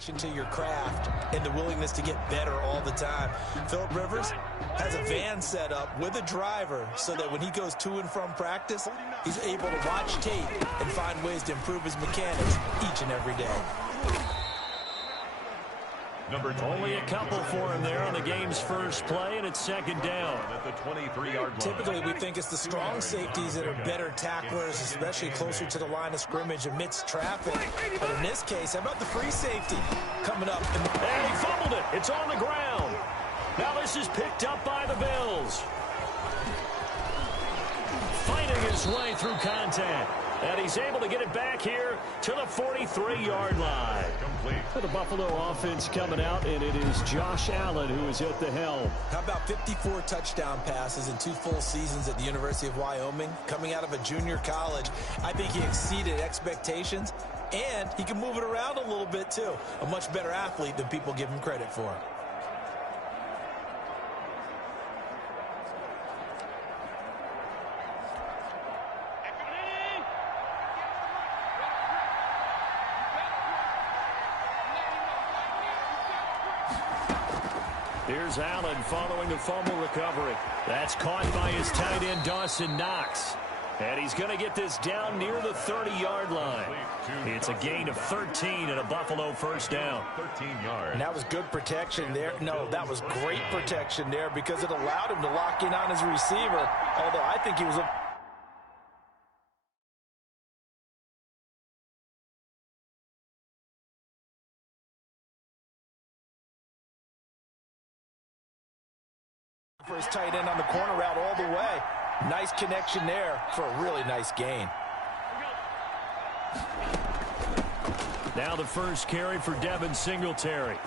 To your craft and the willingness to get better all the time. Philip Rivers has a van set up with a driver so that when he goes to and from practice, he's able to watch tape and find ways to improve his mechanics each and every day. Only a couple for him there on the game's first play, and it's second down. At the 23-yard line. Typically, we think it's the strong safeties that are better tacklers, especially closer to the line of scrimmage amidst traffic. But in this case, how about the free safety coming up? And he fumbled it. It's on the ground. Now this is picked up by the Bills. Fighting his way through contact. And he's able to get it back here to the 43-yard line. Complete. For the Buffalo offense coming out, and it is Josh Allen who is at the helm. How about 54 touchdown passes in 2 full seasons at the University of Wyoming? Coming out of a junior college, I think he exceeded expectations, and he can move it around a little bit too. A much better athlete than people give him credit for. Here's Allen following the fumble recovery. That's caught by his tight end, Dawson Knox. And he's going to get this down near the 30-yard line. It's a gain of 13 and a Buffalo first down. 13 yards. And that was good protection there. No, that was great protection there because it allowed him to lock in on his receiver. Although I think he was a... for his tight end on the corner route all the way. Nice connection there for a really nice gain. Now the first carry for Devin Singletary.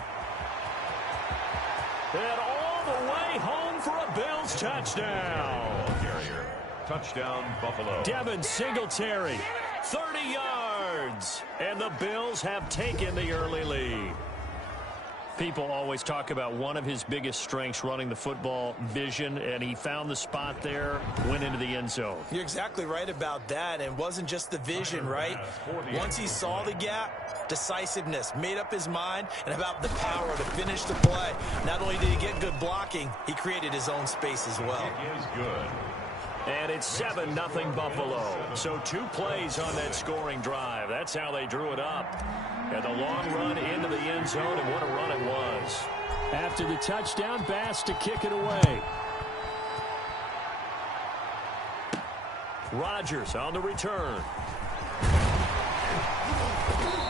And all the way home for a Bills touchdown. Carrier. Touchdown, Buffalo. Devin Singletary, 30 yards. And the Bills have taken the early lead. People always talk about one of his biggest strengths, running the football, vision, and he found the spot there, went into the end zone. You're exactly right about that, and it wasn't just the vision, right? Once he saw the gap, decisiveness, made up his mind, and about the power to finish the play. Not only did he get good blocking, he created his own space as well. It is good. And it's 7-0 Buffalo. So 2 plays on that scoring drive. That's how they drew it up. And the long run into the end zone, and what a run it was. After the touchdown, Bass to kick it away. Rodgers on the return.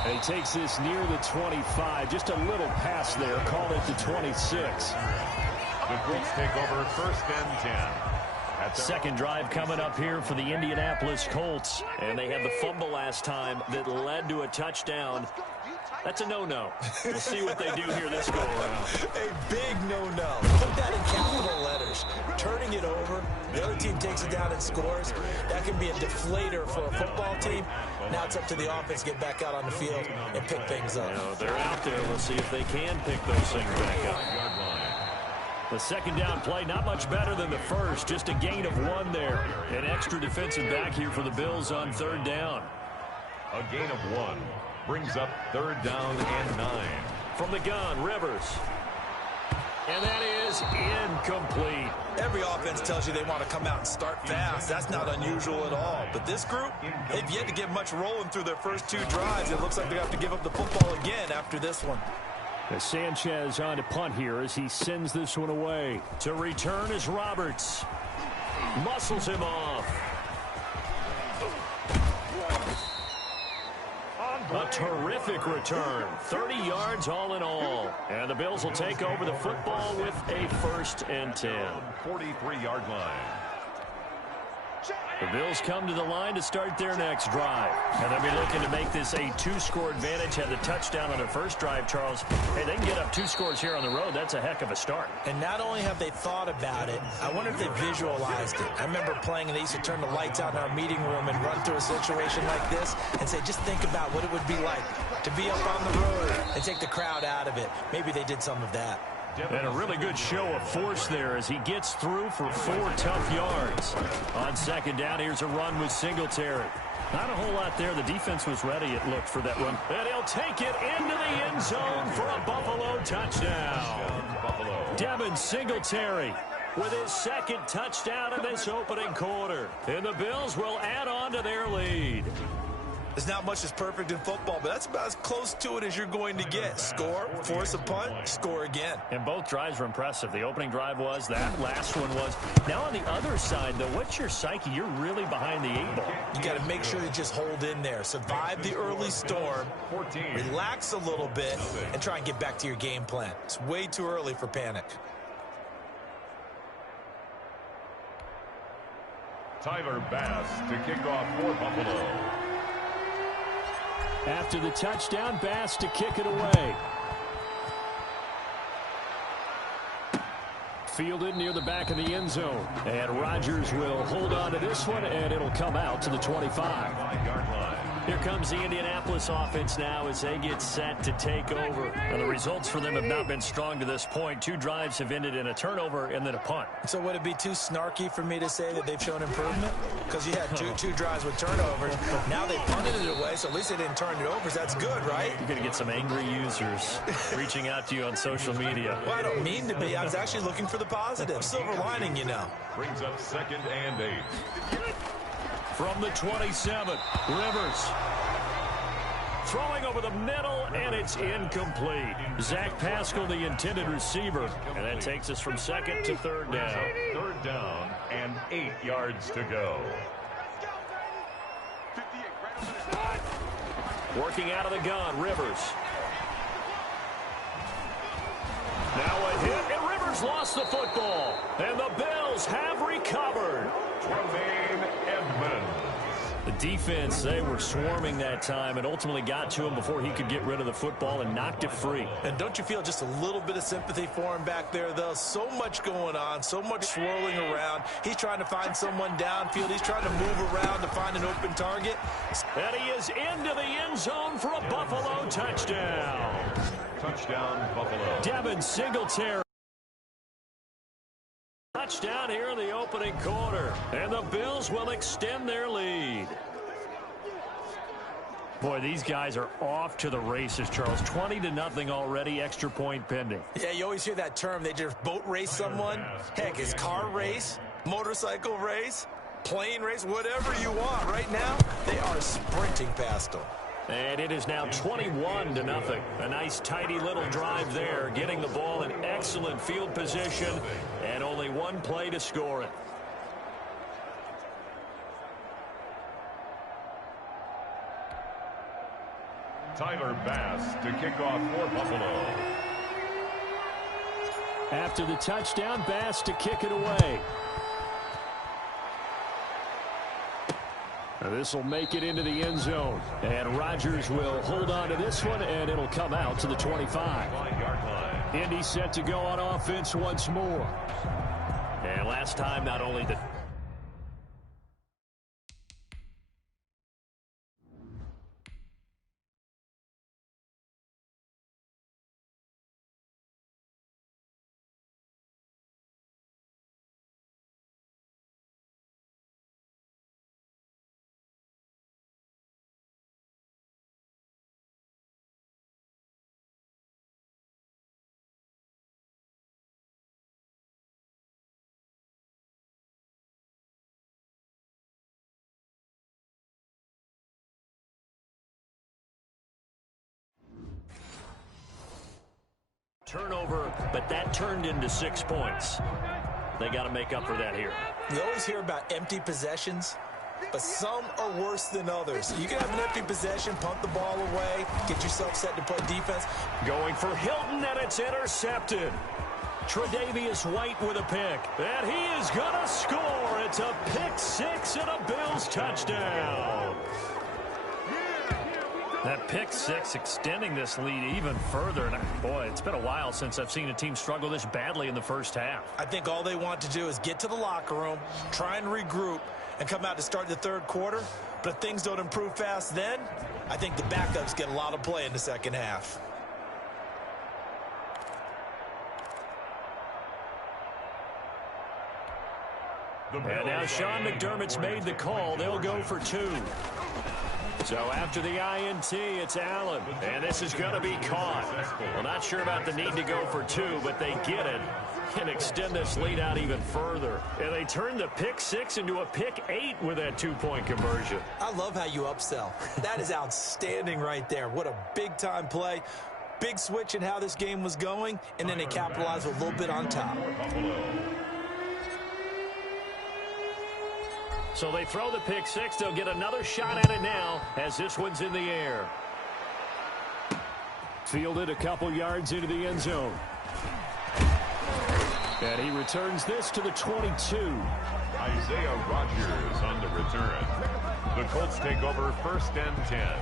And he takes this near the 25. Just a little pass there. Call it the 26. The Colts take over first and 10. Second drive coming up here for the Indianapolis Colts. And they had the fumble last time that led to a touchdown. That's a no-no. We'll see what they do here this go-around. A big no-no. Put that in capital letters. Turning it over, the other team takes it down and scores. That can be a deflator for a football team. Now it's up to the offense to get back out on the field and pick things up. You know, they're out there. We'll see if they can pick those things back up. The second down play, not much better than the first. Just a gain of 1 there. An extra defensive back here for the Bills on third down. A gain of 1 brings up third down and 9. From the gun, Rivers. And that is incomplete. Every offense tells you they want to come out and start fast. That's not unusual at all. But this group, they've yet to get much rolling through their first 2 drives. It looks like they have to give up the football again after this one. As Sanchez on to punt here as he sends this one away. To return is Roberts. Muscles him off. A terrific return. 30 yards all in all. And the Bills will take over the football with a first and 10. 43-yard line. The Bills come to the line to start their next drive. And they'll be looking to make this a 2-score advantage. Had the touchdown on their first drive, Charles. Hey, they can get up 2 scores here on the road. That's a heck of a start. And not only have they thought about it, I wonder if they visualized it. I remember playing and they used to turn the lights out in our meeting room and run through a situation like this and say, just think about what it would be like to be up on the road and take the crowd out of it. Maybe they did some of that. And a really good show of force there as he gets through for 4 tough yards. On second down, here's a run with Singletary. Not a whole lot there. The defense was ready, it looked, for that run. And he'll take it into the end zone for a Buffalo touchdown. Devin Singletary with his second touchdown in this opening quarter. And the Bills will add on to their lead. There's not much that's perfect in football, but that's about as close to it as you're going to get. Score, force a punt, score again. And both drives were impressive. The opening drive was, that last one was. Now on the other side, though, what's your psyche? You're really behind the 8-ball. You got to make sure you just hold in there. Survive the early storm, relax a little bit, and try and get back to your game plan. It's way too early for panic. Tyler Bass to kick off for Buffalo. After the touchdown, Bass to kick it away. Fielded near the back of the end zone. And Rodgers will hold on to this one, and it'll come out to the 25. Here comes the Indianapolis offense now as they get set to take over. And the results for them have not been strong to this point. 2 drives have ended in a turnover and then a punt. So would it be too snarky for me to say that they've shown improvement? Because you had two drives with turnovers. Now they punted it away, so at least they didn't turn it over. So that's good, right? You're going to get some angry users reaching out to you on social media. Well, I don't mean to be. I was actually looking for the positive. Silver lining, you know. Brings up 2nd and 8. From the 27, Rivers. Throwing over the middle, and it's incomplete. Zach Pascal, the intended receiver. And that takes us from 2nd to 3rd down. 3rd down and 8 yards to go. Working out of the gun, Rivers. Now a hit, and Rivers lost the football. And the Bills have recovered. Tremaine Edmonds. The defense, they were swarming that time and ultimately got to him before he could get rid of the football and knocked it free. And don't you feel just a little bit of sympathy for him back there, though? So much going on, so much swirling around. He's trying to find someone downfield. He's trying to move around to find an open target. And he is into the end zone for a Buffalo touchdown. Touchdown, Buffalo. Devin Singletary. Touchdown here in the opening quarter. And the Bills will extend their lead. Boy, these guys are off to the races, Charles. 20-0 already, extra point pending. Yeah, you always hear that term. They just boat race someone. Heck, it's car race, motorcycle race, plane race, whatever you want. Right now, they are sprinting past them. And it is now 21-0. A nice, tidy little drive there, getting the ball in excellent field position, and only one play to score it. Tyler Bass to kick off for Buffalo. After the touchdown, Bass to kick it away. This will make it into the end zone. And Rodgers will hold on to this one, and it'll come out to the 25. Indy set to go on offense once more. And last time, not only the... Turnover, but that turned into 6 points. They got to make up for that here. You always hear about empty possessions, but some are worse than others. You can have an empty possession, punt the ball away, get yourself set to play defense. Going for Hilton, and it's intercepted. Tre'Davious White with a pick, and he is going to score. It's a pick six and a Bills touchdown. That pick six extending this lead even further. And boy, it's been a while since I've seen a team struggle this badly in the first half. I think all they want to do is get to the locker room, try and regroup, and come out to start the third quarter. But if things don't improve fast then, I think the backups get a lot of play in the second half. And now Sean McDermott's made the call. They'll go for 2. So after the INT, it's Allen. And this is going to be caught. Well, not sure about the need to go for 2, but they get it and extend this lead out even further. And they turn the pick 6 into a pick 8 with that 2-point conversion. I love how you upsell. That is outstanding right there. What a big-time play. Big switch in how this game was going, and then they capitalized a little bit on top. So they throw the pick 6. They'll get another shot at it now as this one's in the air. Fielded a couple yards into the end zone. And he returns this to the 22. Isaiah Rodgers on the return. The Colts take over 1st and 10.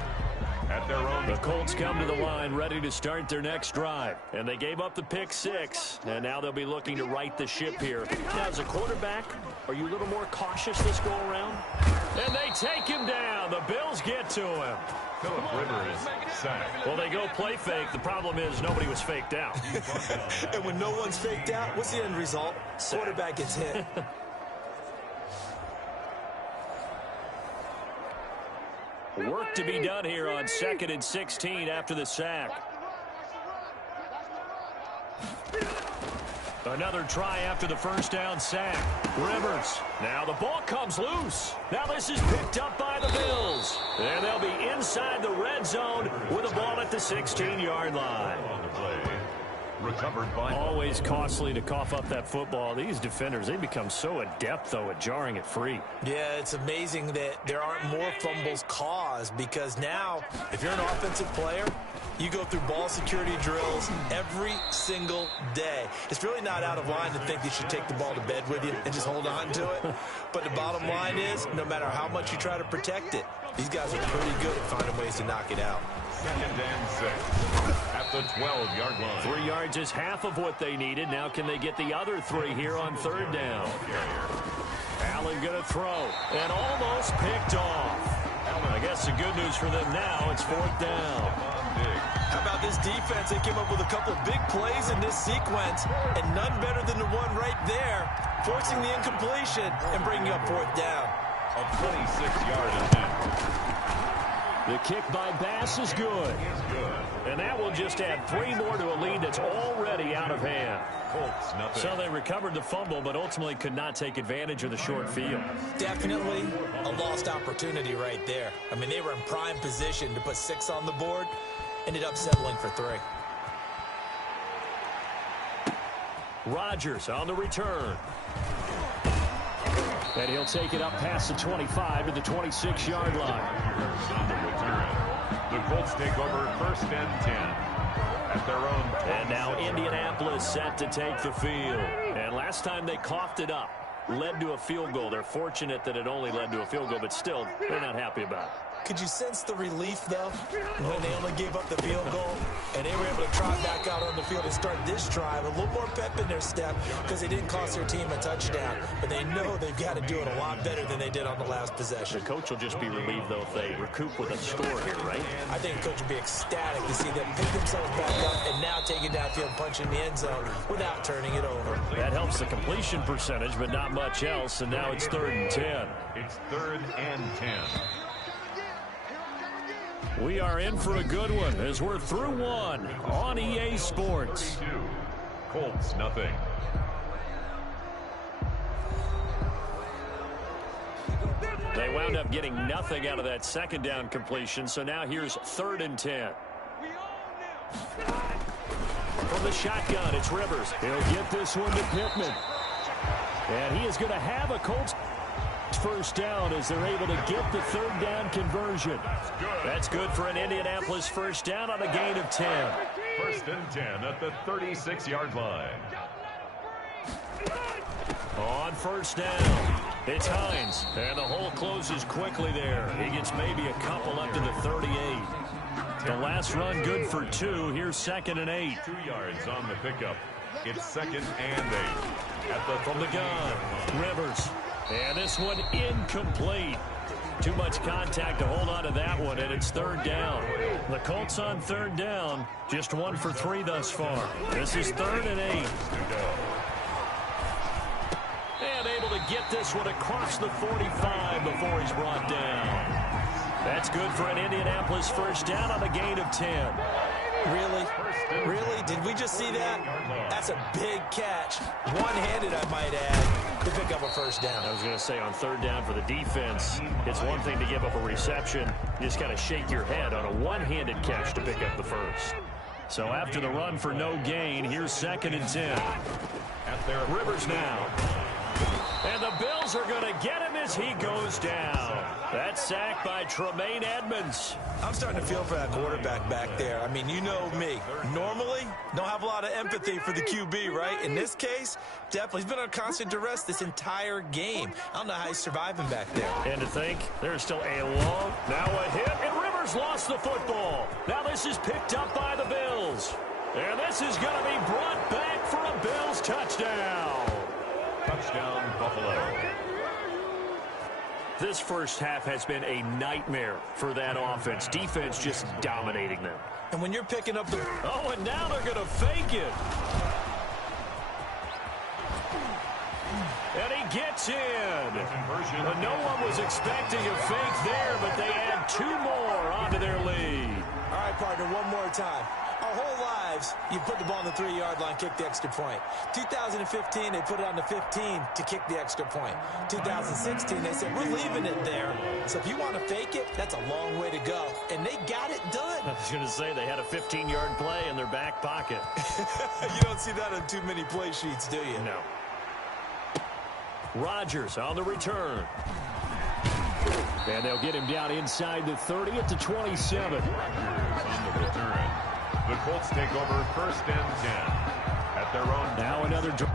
At their own. The Colts come to the line ready to start their next drive. And they gave up the pick 6. And now they'll be looking to right the ship here. Now, as a quarterback, are you a little more cautious this go around? And they take him down. The Bills get to him. Philip Rivers sacked. Well, they go play fake. The problem is nobody was faked out. And when no one's faked out, what's the end result? Quarterback gets hit. Work to be done here on 2nd and 16 after the sack. Another try after the first down sack. Rivers. Now the ball comes loose. Now this is picked up by the Bills. And they'll be inside the red zone with a ball at the 16-yard line. On the play. Recovered by. Always costly to cough up that football. These defenders, they become so adept, though, at jarring it free. Yeah, it's amazing that there aren't more fumbles caused, because now, if you're an offensive player, you go through ball security drills every single day. It's really not out of line to think you should take the ball to bed with you and just hold on to it. But the bottom line is, no matter how much you try to protect it, these guys are pretty good at finding ways to knock it out. 2nd and 6 at the 12-yard line. 3 yards is half of what they needed. Now can they get the other 3 here on 3rd down? Allen going to throw and almost picked off. I guess the good news for them now, it's 4th down. How about this defense? They came up with a couple of big plays in this sequence, and none better than the one right there, forcing the incompletion and bringing up 4th down. A 26-yard attempt. The kick by Bass is good. And that will just add 3 more to a lead that's already out of hand. Colts, nothing. So they recovered the fumble, but ultimately could not take advantage of the short field. Definitely a lost opportunity right there. I mean, they were in prime position to put 6 on the board, ended up settling for 3. Rodgers on the return. And he'll take it up past the 25 to the 26-yard line. On the return. The Colts take over 1st and 10 at their own. And now Indianapolis set to take the field. And last time they coughed it up, led to a field goal. They're fortunate that it only led to a field goal, but still, they're not happy about it. Could you sense the relief, though, when they only gave up the field goal and they were able to trot back out on the field and start this drive? A little more pep in their step because they didn't cost their team a touchdown. But they know they've got to do it a lot better than they did on the last possession. The coach will just be relieved, though, if they recoup with a score here, right? I think the coach will be ecstatic to see them pick themselves back up and now take it downfield, punching the end zone without turning it over. That helps the completion percentage, but not much else. And now it's 3rd and 10. It's 3rd and 10. We are in for a good one as we're through 1 on EA Sports. 32. Colts, nothing. They wound up getting nothing out of that 2nd down completion, so now here's 3rd and 10. From the shotgun, it's Rivers. He'll get this one to Pittman. And he is going to have a Colts first down as they're able to get the 3rd down conversion. That's good for an Indianapolis first down on a gain of 10. 1st and 10 at the 36-yard line. On first down, it's Hines. And the hole closes quickly there. He gets maybe a couple up to the 38. The last run good for 2. Here's 2nd and 8. 2 yards on the pickup. It's 2nd and 8. From the gun, Rivers. And this one incomplete. Too much contact to hold on to that one, and it's 3rd down. The Colts on 3rd down, just 1 for 3 thus far. This is 3rd and 8. And able to get this one across the 45 before he's brought down. That's good for an Indianapolis first down on a gain of 10. Really? Really? Did we just see that? That's a big catch. One-handed, I might add, to pick up a first down. I was going to say, on third down for the defense, it's one thing to give up a reception. You just got to shake your head on a one-handed catch to pick up the first. So after the run for no gain, here's 2nd and 10. Rivers now. And the Bills are going to get him as he goes down. That sack by Tremaine Edmonds. I'm starting to feel for that quarterback back there. I mean, you know me. Normally, don't have a lot of empathy for the QB, right? In this case, definitely. He's been on constant duress this entire game. I don't know how he's surviving back there. And to think, there's still a long, now a hit, and Rivers lost the football. Now this is picked up by the Bills. And this is going to be brought back for a Bills touchdown. Touchdown, Buffalo. This first half has been a nightmare for that offense. Defense just dominating them. And when you're picking up the... Oh, and now they're going to fake it. And he gets in. But no one was expecting a fake there, but they add 2 more onto their lead. All right, partner, one more time. Our whole lives, you put the ball on the 3-yard line, kick the extra point. 2015, they put it on the 15 to kick the extra point. 2016, they said, we're leaving it there. So if you want to fake it, that's a long way to go. And they got it done. I was going to say, they had a 15-yard play in their back pocket. You don't see that on too many play sheets, do you? No. Rodgers on the return. And they'll get him down inside the 30 at the 27. On the return. The Colts take over 1st and 10 at their own. Now another drive.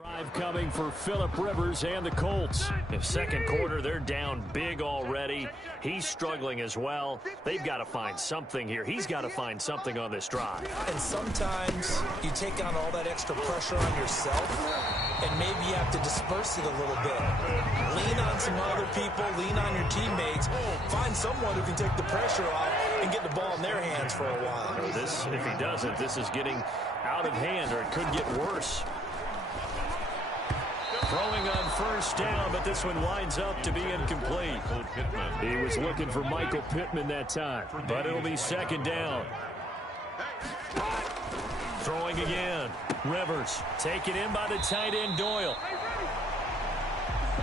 Drive coming for Phillip Rivers and the Colts. In second quarter, they're down big already. He's struggling as well. They've got to find something here. He's got to find something on this drive. And sometimes you take on all that extra pressure on yourself, and maybe you have to disperse it a little bit. Lean on some other people. Lean on your teammates. Find someone who can take the pressure off and get the ball in their hands for a while. This, if he doesn't, this is getting out of hand, or it could get worse. Throwing on first down, but this one winds up to be incomplete. He was looking for Michael Pittman that time, but it'll be 2nd down. Throwing again. Rivers taken in by the tight end Doyle.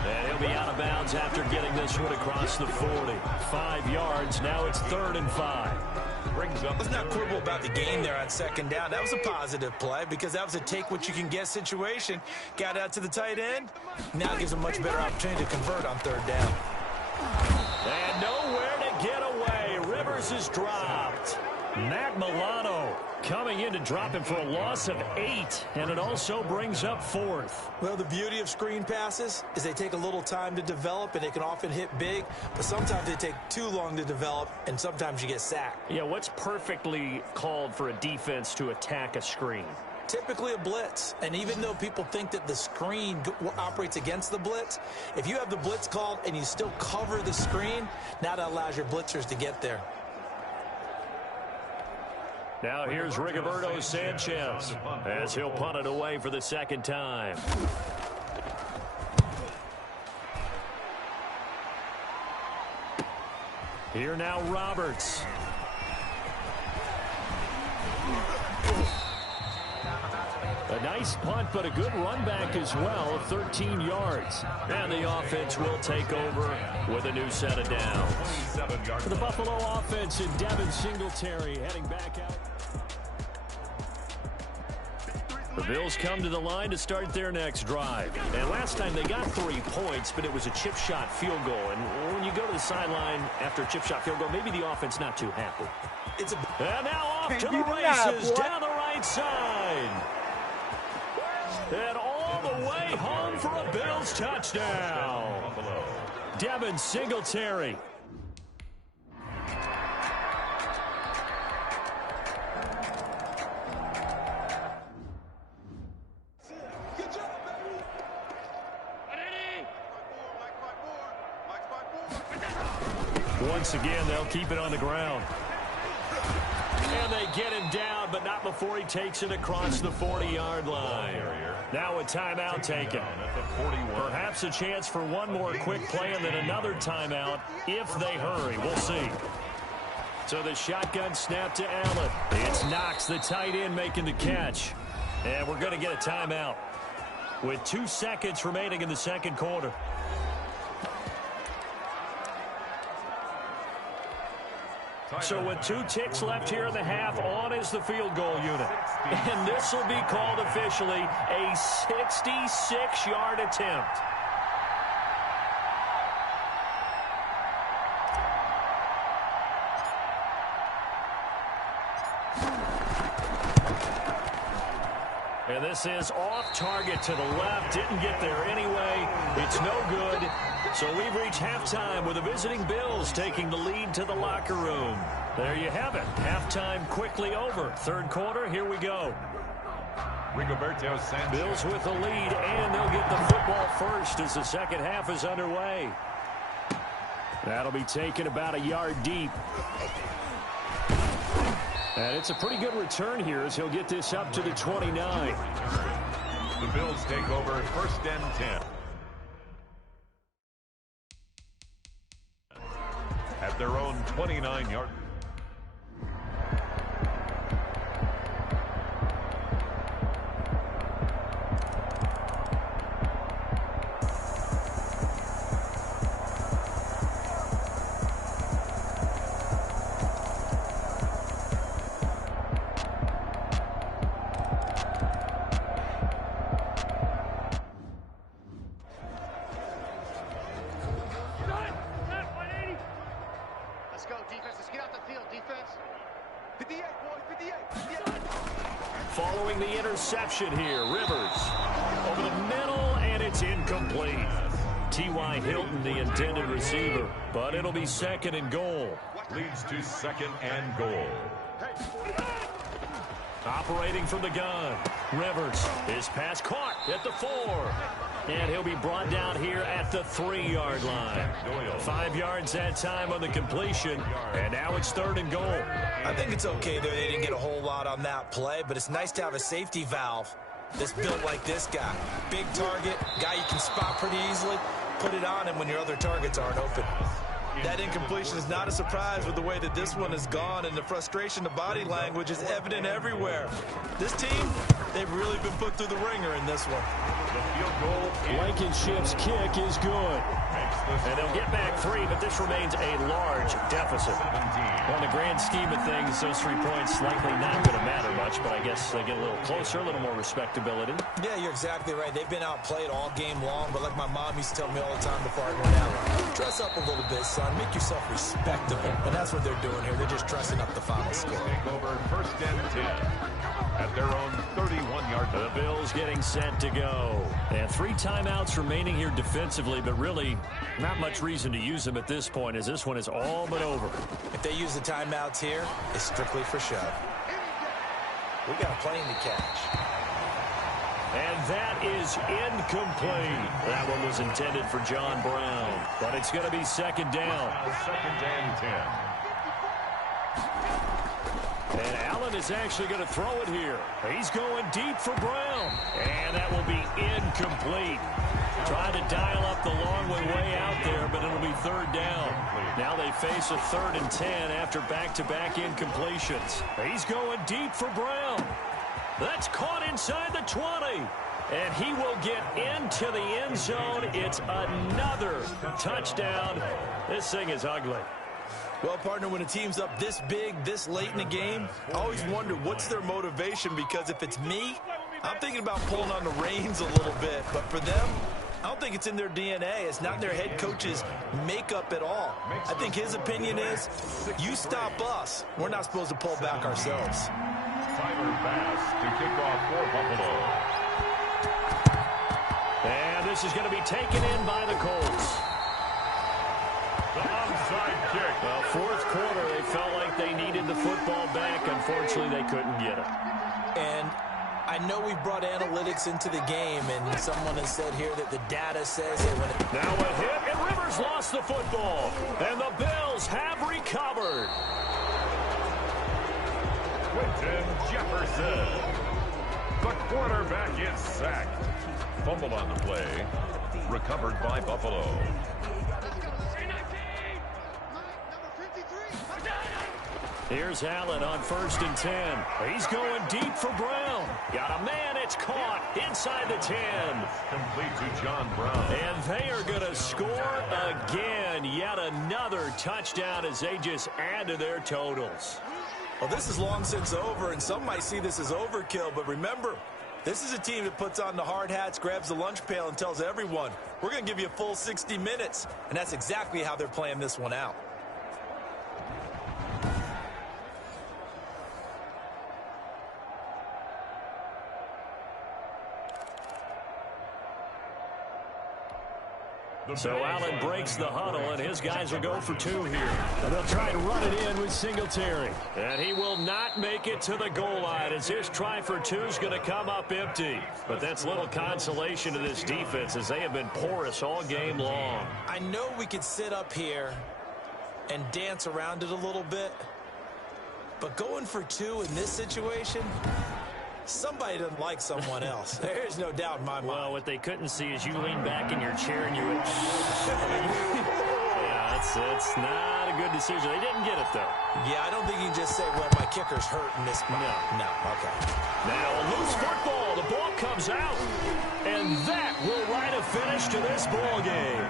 And he'll be out of bounds after getting this one across the 40. 5 yards. Now it's 3rd and 5. Let's not quibble about the game there on 2nd down. That was a positive play because that was a take-what-you-can-get situation. Got out to the tight end. Now gives a much better opportunity to convert on 3rd down. And nowhere to get away. Rivers is dropped. Matt Milano coming in to drop him for a loss of 8, and it also brings up 4th. Well, the beauty of screen passes is they take a little time to develop, and they can often hit big, but sometimes they take too long to develop, and sometimes you get sacked. Yeah, what's perfectly called for a defense to attack a screen? Typically a blitz, and even though people think that the screen operates against the blitz, if you have the blitz called and you still cover the screen, now that allows your blitzers to get there. Now here's Rigoberto Sanchez as he'll punt it away for the 2nd time. Here now Roberts. A nice punt, but a good run back as well, 13 yards. And the offense will take over with a new set of downs. For the Buffalo offense, and Devin Singletary heading back out. The Bills come to the line to start their next drive. And last time they got 3 points, but it was a chip shot field goal. And when you go to the sideline after a chip shot field goal, maybe the offense not too happy. And now off to the races down the right side. And all the way home for a Bills touchdown. Devin Singletary. Once again, they'll keep it on the ground. And they get him down, but not before he takes it across the 40-yard line. Now a timeout taken. Perhaps a chance for one more quick play and then another timeout if they hurry. We'll see. So the shotgun snap to Allen. It's Knox, the tight end, making the catch. And we're going to get a timeout with 2 seconds remaining in the second quarter. So with 2 ticks left here in the half, on is the field goal unit. And this will be called officially a 66-yard attempt. And this is off target to the left. Didn't get there anyway. It's no good. So we've reached halftime with the visiting Bills taking the lead to the locker room. There you have it. Halftime quickly over. Third quarter, here we go. Rigoberto Sanchez. Bills with the lead, and they'll get the football first as the second half is underway. That'll be taken about a yard deep. And it's a pretty good return here as he'll get this up to the 29. The Bills take over first and 10. At their own 29-yard. Following the interception here, Rivers over the middle, and it's incomplete. T.Y. Hilton, the intended receiver, but it'll be second and goal. Leads to second and goal. Operating from the gun, Rivers. His pass caught at the 4. And he'll be brought down here at the 3-yard line. 5 yards that time on the completion. And now it's third and goal. I think it's okay there. They didn't get a whole lot on that play, but it's nice to have a safety valve that's built like this guy. Big target, guy you can spot pretty easily. Put it on him when your other targets aren't open. That incompletion is not a surprise with the way that this one has gone, and the frustration, the body language is evident everywhere. This team, they've really been put through the ringer in this one. The field goal. Blankenship's kick is good. And they'll get back 3, but this remains a large deficit. On the grand scheme of things, those 3 points likely not going to matter much, but I guess they get a little closer, a little more respectability. Yeah, you're exactly right. They've been outplayed all game long, but like my mom used to tell me all the time before I went out, dress up a little bit, son. Make yourself respectable. And that's what they're doing here. They're just dressing up the final score. Take over first and 10 at their own 31-yard line. The Bills getting set to go. They have 3 timeouts remaining here defensively, but really not much reason to use them at this point as this one is all but over. If they use the timeouts here, it's strictly for show. We got a plane to catch. And that is incomplete. That one was intended for John Brown, but it's going to be second down. Second and 10. And Allen is actually going to throw it here. He's going deep for Brown. And that will be incomplete. Tried to dial up the long way out there, but it'll be third down. Now they face a 3rd and 10 after back-to-back incompletions. He's going deep for Brown. That's caught inside the 20. And he will get into the end zone. It's another touchdown. This thing is ugly. Well, partner, when a team's up this big, this late in the game, I always wonder what's their motivation, because if it's me, I'm thinking about pulling on the reins a little bit, but for them, I don't think it's in their DNA. It's not in their head coach's makeup at all. I think his opinion is, you stop us. We're not supposed to pull back ourselves. Tyler Bass to kick off for Buffalo. And this is going to be taken in by the Colts. The onside kick. Well, fourth quarter, they felt like they needed the football back. Unfortunately, they couldn't get it. And I know we brought analytics into the game, and someone has said here that the data says that when it... Now a hit, and Rivers lost the football. And the Bills have recovered. Quinton Jefferson. The quarterback is sacked. Fumble on the play. Recovered by Buffalo. Here's Allen on 1st and 10. He's going deep for Brown. Got a man, it's caught inside the 10. Complete to John Brown. And they are going to score again. Yet another touchdown as they just add to their totals. Well, this is long since over, and some might see this as overkill, but remember, this is a team that puts on the hard hats, grabs the lunch pail, and tells everyone, we're going to give you a full 60 minutes. And that's exactly how they're playing this one out. So Allen breaks the huddle, and his guys will go for 2 here. And they'll try to run it in with Singletary. And he will not make it to the goal line as his try for 2 is going to come up empty. But that's little consolation to this defense as they have been porous all game long. I know we could sit up here and dance around it a little bit, but going for 2 in this situation... somebody doesn't like someone else. There's no doubt in my mind. Well, what they couldn't see is you lean back in your chair and you would... yeah, that's not a good decision. They didn't get it, though. Yeah, I don't think you can just say, well, my kicker's hurt in this... No, okay. Now, A loose football. The ball comes out. And that will write a finish to this ball game.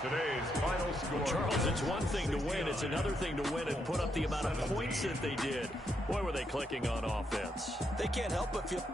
Today's final score. Charles, it's one thing to win. It's another thing to win and put up the amount of points that they did. Boy, were they clicking on offense. they can't help but feel...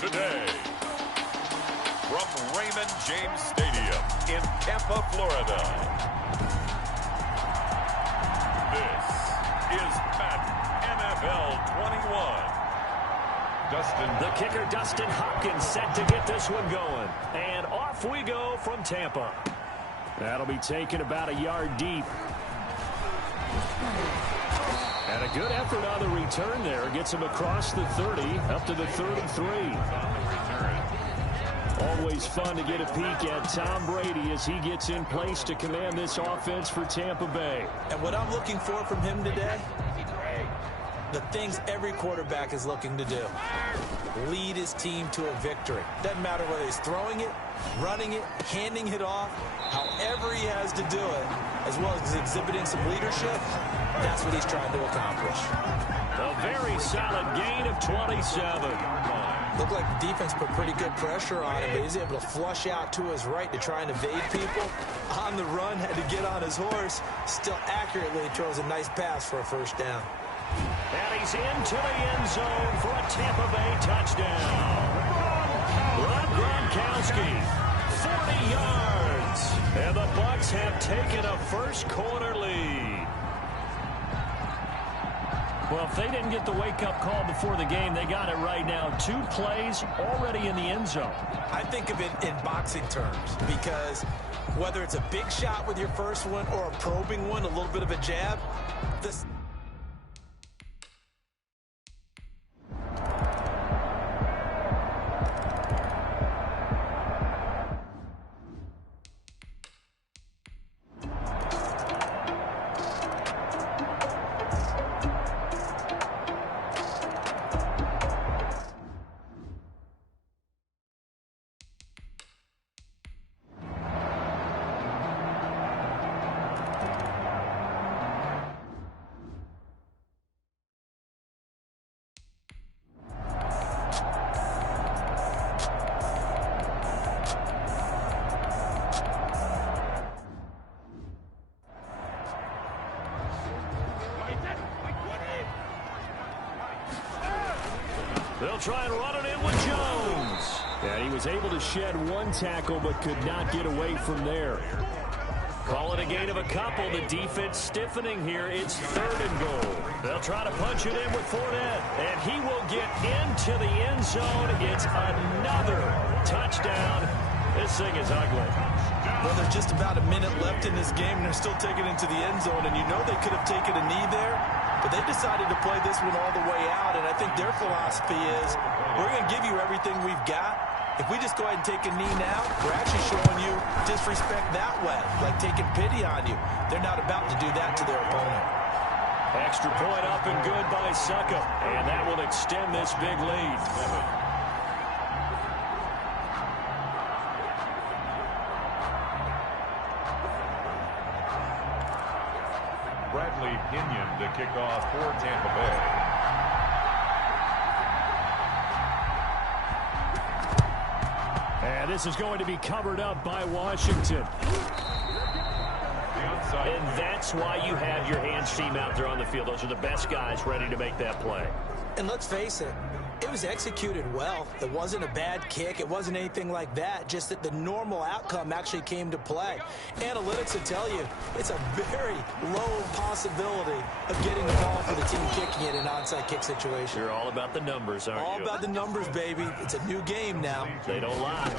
Today, from Raymond James Stadium in Tampa, Florida, this is Madden NFL 21. The kicker, Dustin Hopkins, set to get this one going. And off we go from Tampa. That'll be taken about a yard deep. And a good effort on the return there. Gets him across the 30, up to the 33. Always fun to get a peek at Tom Brady as he gets in place to command this offense for Tampa Bay. And what I'm looking for from him today, the things every quarterback is looking to do. Lead his team to a victory. Doesn't matter whether he's throwing it, running it, handing it off, however he has to do it, as well as exhibiting some leadership, that's what he's trying to accomplish. A very solid gain of 27. Looked like the defense put pretty good pressure on him, but he's able to flush out to his right to try and evade people. On the run, had to get on his horse. Still accurately throws a nice pass for a first down. And he's into the end zone for a Tampa Bay touchdown. Rob Gronkowski, 40 yards. And the Bucs have taken a first quarter lead. Well, if they didn't get the wake-up call before the game, they got it right now. 2 plays already in the end zone. I think of it in boxing terms because whether it's a big shot with your first one or a probing one, a little bit of a jab, this... They'll try and run it in with Jones. And he was able to shed 1 tackle but could not get away from there. Call it a gain of a couple. The defense stiffening here. It's 3rd and goal. They'll try to punch it in with Fournette. And he will get into the end zone. It's another touchdown. This thing is ugly. Well, there's just about a minute left in this game, and they're still taking it into the end zone. And you know they could have taken a knee there, but they decided to play this one all the way out. And I think their philosophy is, we're going to give you everything we've got. If we just go ahead and take a knee now, we're actually showing you disrespect that way, like taking pity on you. They're not about to do that to their opponent. Extra point up and good by Suckup. And that will extend this big lead. Bradley Pinion to kick off for Tampa Bay. And this is going to be covered up by Washington. And that's why you have your hands team out there on the field. Those are the best guys ready to make that play. And let's face it, it was executed well. It wasn't a bad kick. It wasn't anything like that. Just that the normal outcome actually came to play. Analytics will tell you it's a very low possibility of getting the ball for the team kicking it in an onside kick situation. You're all about the numbers, aren't you? All about the numbers, baby. It's a new game now. They don't lie.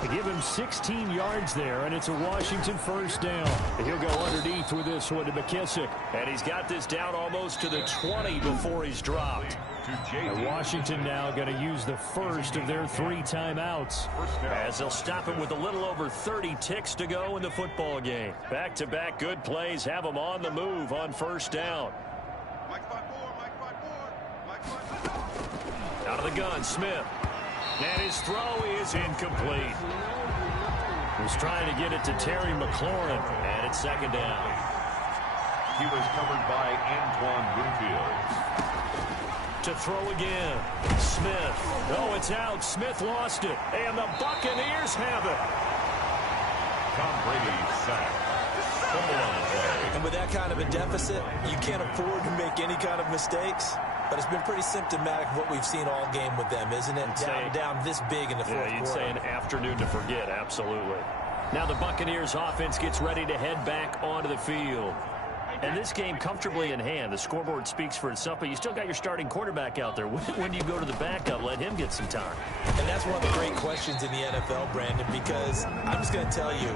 They give him 16 yards there, and it's a Washington first down. And he'll go underneath with this one to McKissick. And he's got this down almost to the 20 before he's dropped. And Washington now going to use the first of their 3 timeouts as they'll stop him with a little over 30 ticks to go in the football game. Back-to-back good plays have them on the move on first down. Out of the gun, Smith. And his throw is incomplete. Was trying to get it to Terry McLaurin, and it's 2nd down. He was covered by Antoine Winfield. To throw again. Smith. Oh, it's out. Smith lost it. And the Buccaneers have it. Tom Brady sacked. Fumble on the play. And with that kind of a deficit, you can't afford to make any kind of mistakes. But it's been pretty symptomatic of what we've seen all game with them, isn't it? Down this big in the fourth quarter. You'd say an afternoon to forget, absolutely. Now the Buccaneers offense gets ready to head back onto the field. And this game comfortably in hand. The scoreboard speaks for itself, but you still got your starting quarterback out there. When do you go to the backup? Let him get some time. And that's one of the great questions in the NFL, Brandon, because I'm just going to tell you,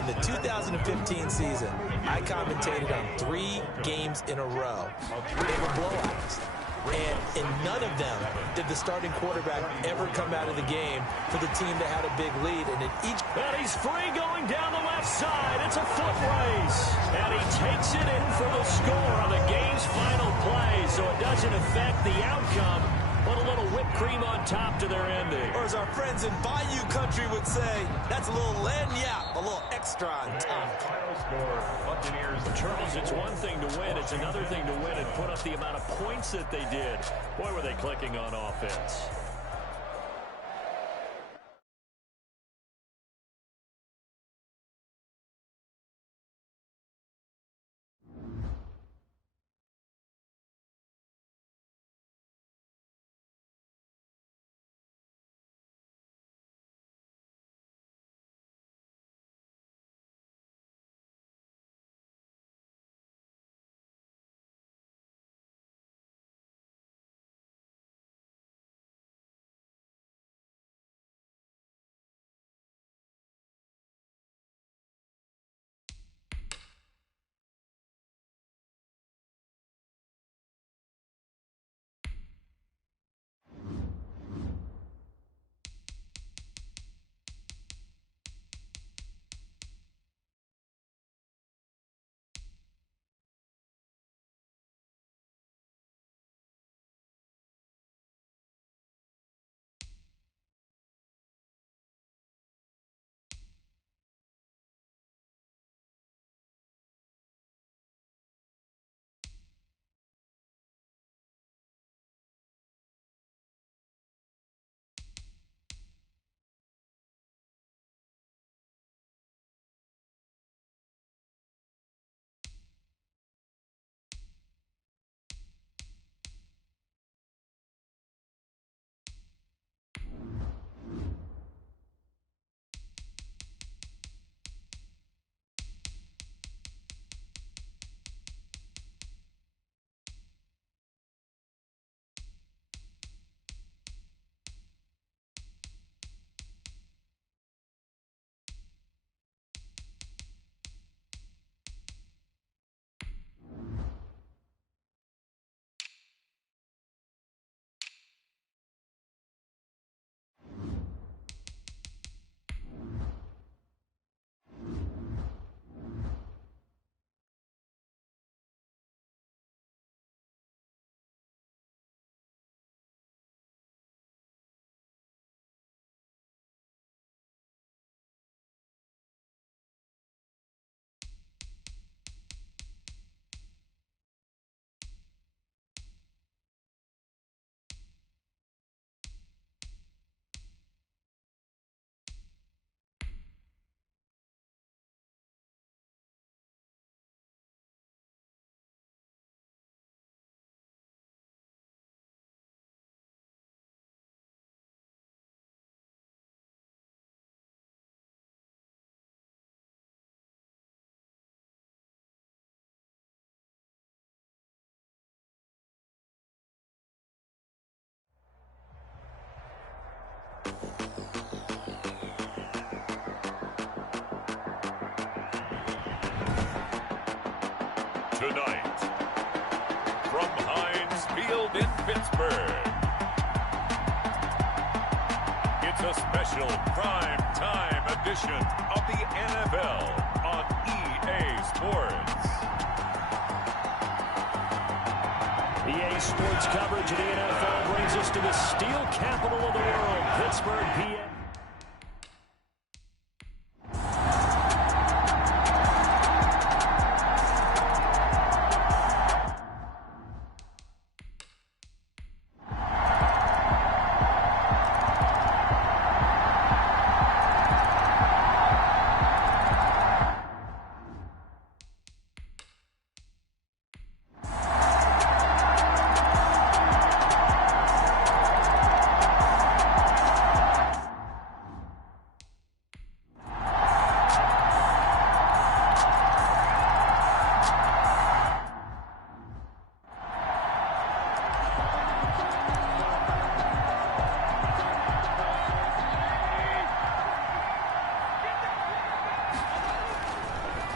in the 2015 season, I commentated on 3 games in a row. They were blowouts. And in none of them did the starting quarterback ever come out of the game for the team that had a big lead. And in each... And he's free going down the left side. It's a foot race. And he takes it in for the score on the game's final play. So it doesn't affect the outcome. Put a little whipped cream on top to their ending. Or as our friends in Bayou Country would say, that's a little lagniappe, a little extra on top. Final score, Buccaneers. Charles, it's one thing to win. It's another thing to win and put up the amount of points that they did. Boy, were they clicking on offense. Tonight, from Heinz Field in Pittsburgh, it's a special prime time edition of the NFL on EA Sports. EA Sports coverage of the NFL brings us to the steel capital of the world, Pittsburgh, PA.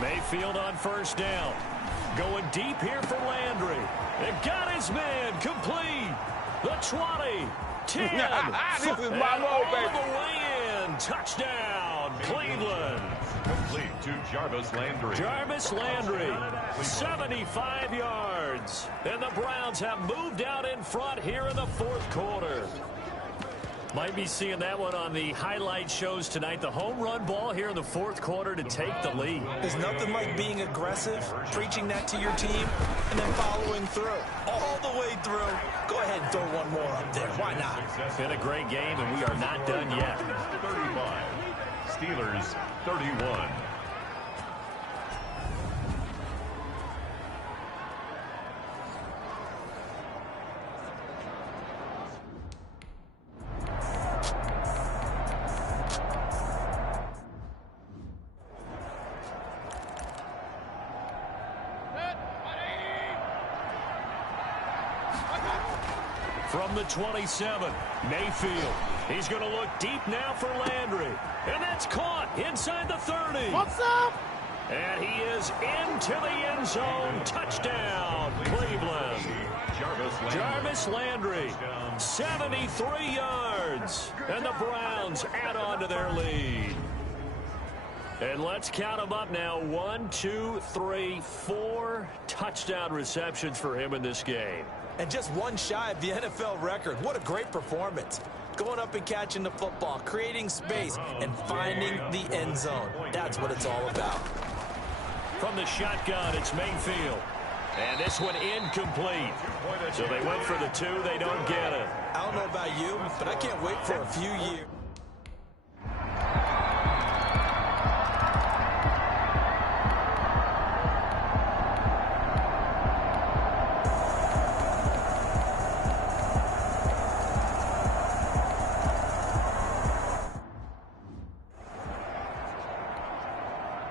Mayfield on first down. Going deep here for Landry. It got his man complete. The 20, 10, This is my mode, baby. all the way in. Touchdown, Cleveland. Complete to Jarvis Landry. Jarvis Landry, 75 yards. And the Browns have moved out in front here in the fourth quarter. Might be seeing that one on the highlight shows tonight. The home run ball here in the fourth quarter to take the lead. There's nothing like being aggressive, preaching that to your team, and then following through. All the way through. Go ahead and throw one more up there. Why not? It's been a great game, and we are not done yet. 35. Steelers 31. From the 27, Mayfield. He's going to look deep now for Landry. And that's caught inside the 30. What's up? And he is into the end zone. Touchdown, Cleveland. Jarvis Landry, 73 yards. And the Browns add on to their lead. And let's count them up now. 1, 2, 3, 4 touchdown receptions for him in this game. And just one shy of the NFL record. What a great performance. Going up and catching the football, creating space, and finding the end zone. That's what it's all about. From the shotgun, it's Mayfield. And this one incomplete. So they went for the 2. They don't get it. I don't know about you, but I can't wait for a few years.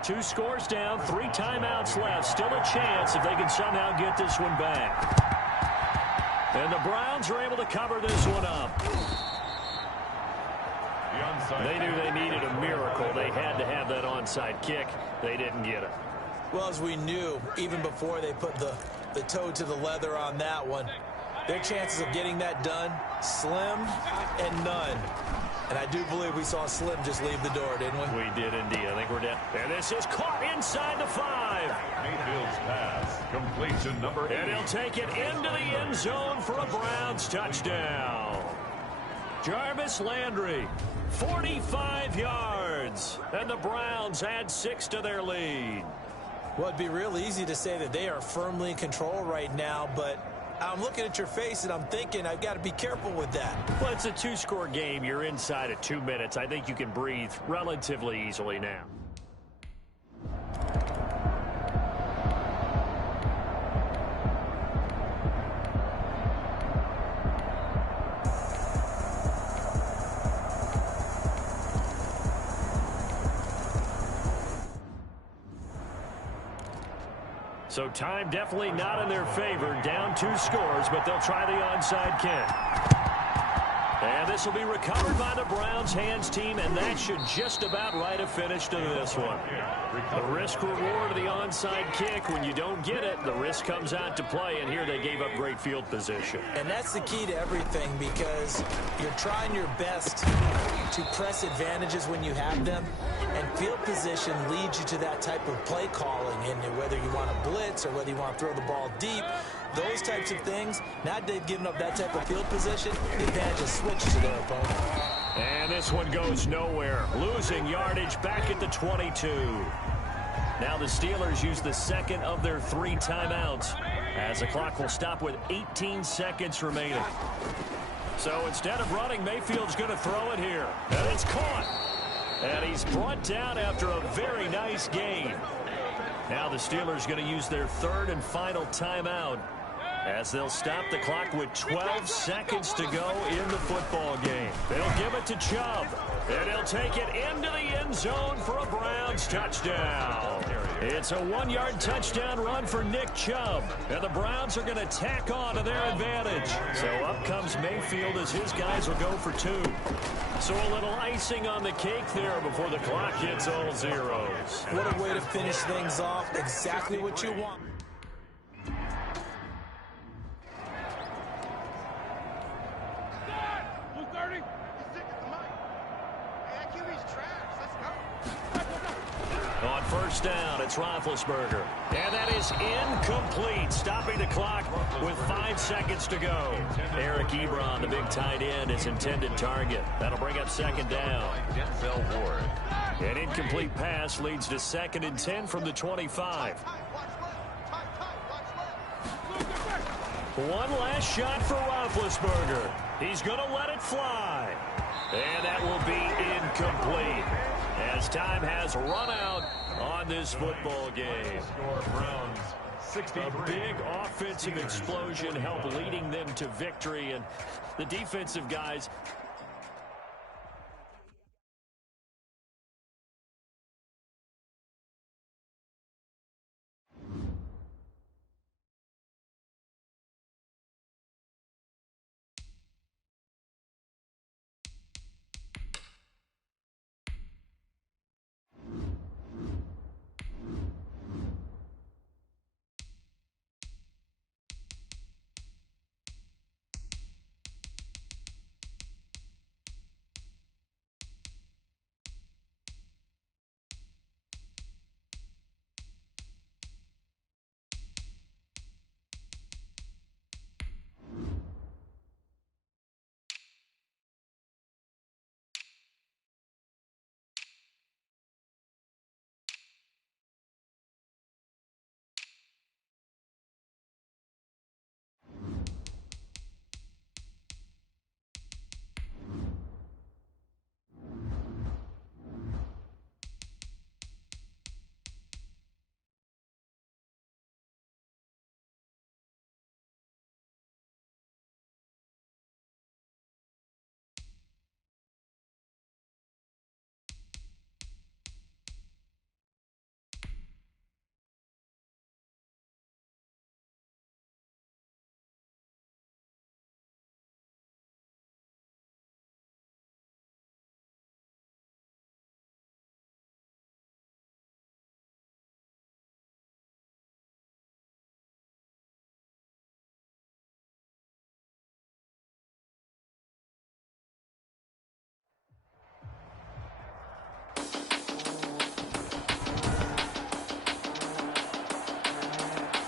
Two scores down, 3 timeouts left. Still a chance if they can somehow get this one back. And the Browns are able to cover this one up. They knew they needed a miracle. They had to have that onside kick. They didn't get it. Well, as we knew, even before they put the toe to the leather on that one, their chances of getting that done, slim and none. And I do believe we saw Slim just leave the door, didn't we? We did indeed. I think we're down. And this is caught inside the 5. Mayfield's pass complete to number 8. And he'll take it into the end zone for a Browns touchdown. Jarvis Landry, 45 yards. And the Browns add 6 to their lead. Well, it'd be real easy to say that they are firmly in control right now, but I'm looking at your face and I'm thinking I've got to be careful with that. Well, it's a 2-score game. You're inside at 2 minutes. I think you can breathe relatively easily now. So time definitely not in their favor. Down 2 scores, but they'll try the onside kick. And this will be recovered by the Browns hands team, and that should just about write a finish to this one. The risk reward of the onside kick, when you don't get it, the risk comes out to play, and here they gave up great field position. And that's the key to everything, because you're trying your best to press advantages when you have them, and field position leads you to that type of play calling. And whether you want to blitz or whether you want to throw the ball deep, those types of things, now that they've given up that type of field position, the advantage is switched to their opponent. And this one goes nowhere. Losing yardage back at the 22. Now the Steelers use the second of their 3 timeouts, as the clock will stop with 18 seconds remaining. So instead of running, Mayfield's going to throw it here. And it's caught. And he's brought down after a very nice gain. Now the Steelers going to use their 3rd and final timeout as they'll stop the clock with 12 seconds to go in the football game. They'll give it to Chubb, and he'll take it into the end zone for a Browns touchdown. It's a 1-yard touchdown run for Nick Chubb, and the Browns are going to tack on to their advantage. So up comes Mayfield as his guys will go for 2. So a little icing on the cake there before the clock hits all zeros. What a way to finish things off. Exactly what you want. On first down, it's Roethlisberger. And that is incomplete, stopping the clock with 5 seconds to go. Eric Ebron, the big tight end, is intended target. That'll bring up second down. Denzel Ward. An incomplete pass leads to 2nd and 10 from the 25. One last shot for Roethlisberger. He's going to let it fly. And that will be incomplete, as time has run out on this football game. A big offensive explosion helped leading them to victory, and the defensive guys...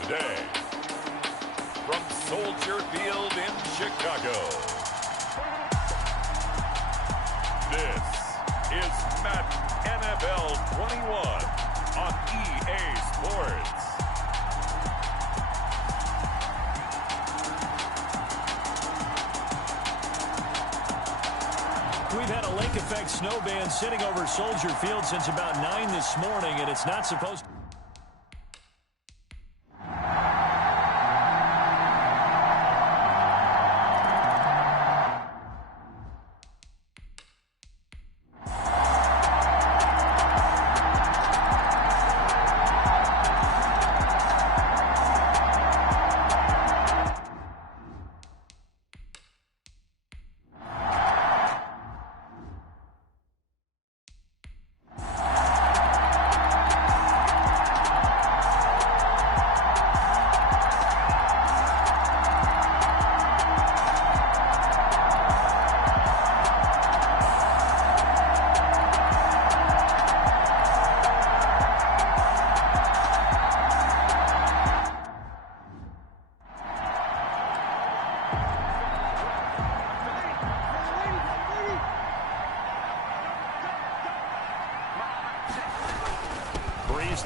Today, from Soldier Field in Chicago, this is Madden NFL 21 on EA Sports. We've had a lake effect snow band sitting over Soldier Field since about 9 this morning, and it's not supposed to.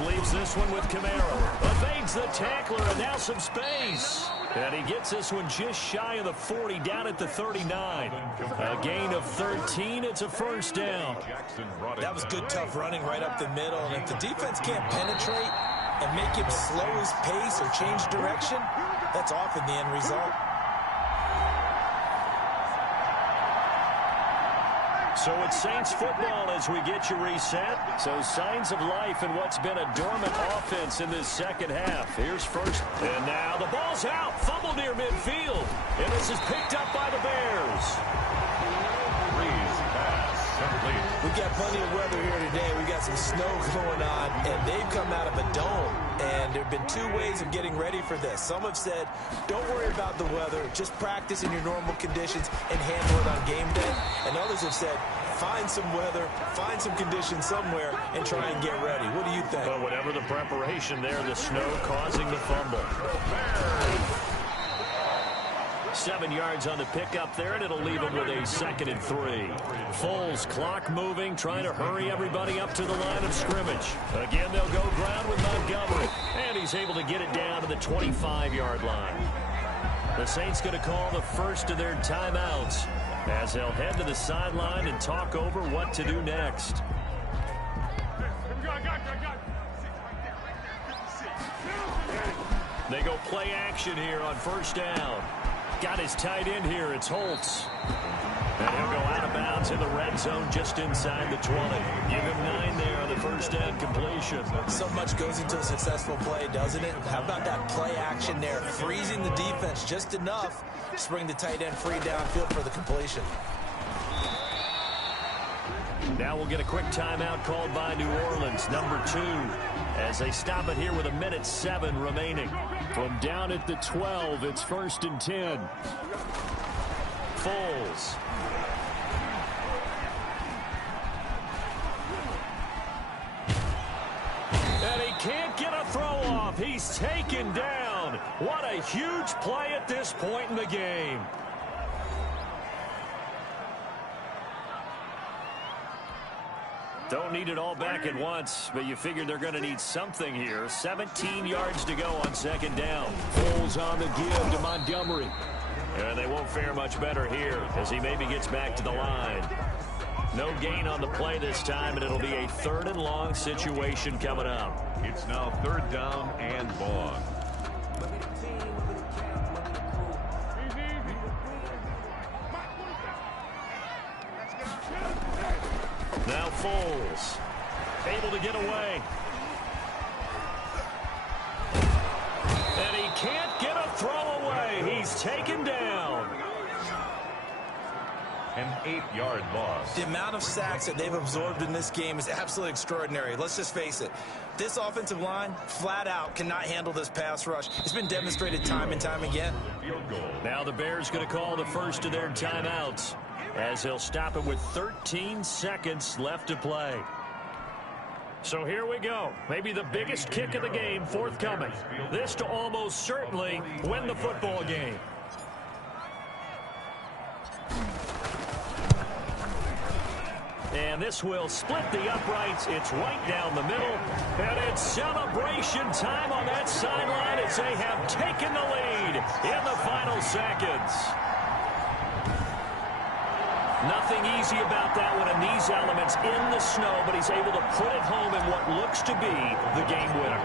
Leaves this one with Camaro. Evades the tackler, and now some space. And he gets this one just shy of the 40, down at the 39. A gain of 13. It's a first down. That was good, tough running right up the middle. And if the defense can't penetrate and make him slow his pace or change direction, that's often the end result. So it's Saints football as we get you reset. So signs of life in what's been a dormant offense in this second half. Here's first. And now the ball's out. Fumble near midfield. And this is picked up by the Bears. Breeze pass complete. We've got plenty of weather here today. We've got some snow going on, and they've come out of a dome. And there have been two ways of getting ready for this. Some have said, don't worry about the weather. Just practice in your normal conditions and handle it on game day. And others have said, find some weather, find some conditions somewhere, and try and get ready. What do you think? But whatever the preparation there, the snow causing the fumble. 7 yards on the pickup there, and it'll leave him with a 2nd and 3. Foles, clock moving, trying to hurry everybody up to the line of scrimmage. Again, they'll go ground with Montgomery, and he's able to get it down to the 25-yard line. The Saints going to call the first of their timeouts as they'll head to the sideline and talk over what to do next. They go play action here on first down. Got his tight end here. It's Holtz. And he'll go out of bounds in the red zone just inside the 20. Give him 9 there on the first down completion. So much goes into a successful play, doesn't it? How about that play action there? Freezing the defense just enough to bring the tight end free downfield for the completion. Now we'll get a quick timeout called by New Orleans, number 2, as they stop it here with 1:07 remaining. From down at the 12, it's 1st and 10. Foles. And he can't get a throw off. He's taken down. What a huge play at this point in the game. Don't need it all back at once, but you figure they're going to need something here. 17 yards to go on 2nd down. Foles on the give to Montgomery. And they won't fare much better here as he maybe gets back to the line. No gain on the play this time, and it'll be a 3rd and long situation coming up. It's now 3rd down and long. Now Foles, able to get away. And he can't get a throw away. He's taken down. An 8-yard loss. The amount of sacks that they've absorbed in this game is absolutely extraordinary. Let's just face it. This offensive line, flat out, cannot handle this pass rush. It's been demonstrated time and time again. Field goal. Now the Bears going to call the first of their timeouts, as they'll stop it with 13 seconds left to play. So here we go. Maybe the biggest kick of the game forthcoming. This to almost certainly win the football game. And this will split the uprights. It's right down the middle. And it's celebration time on that sideline as they have taken the lead in the final seconds. Nothing easy about that one in these elements in the snow, but he's able to put it home in what looks to be the game winner.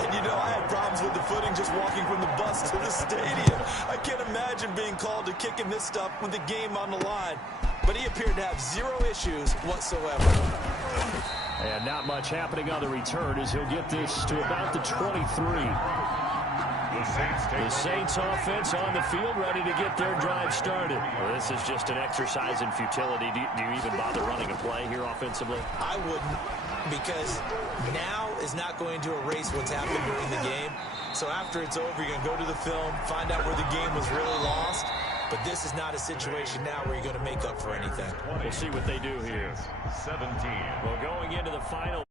And you know, I had problems with the footing just walking from the bus to the stadium. I can't imagine being called to kicking this stuff with the game on the line. But he appeared to have zero issues whatsoever. And not much happening on the return as he'll get this to about the 23. The Saints offense on the field ready to get their drive started. Well, this is just an exercise in futility. Do you even bother running a play here offensively? I wouldn't, because now is not going to erase what's happened during the game. So after it's over, you're going to go to the film, find out where the game was really lost. But this is not a situation now where you're going to make up for anything. We'll see what they do here. 17. Well, going into the final.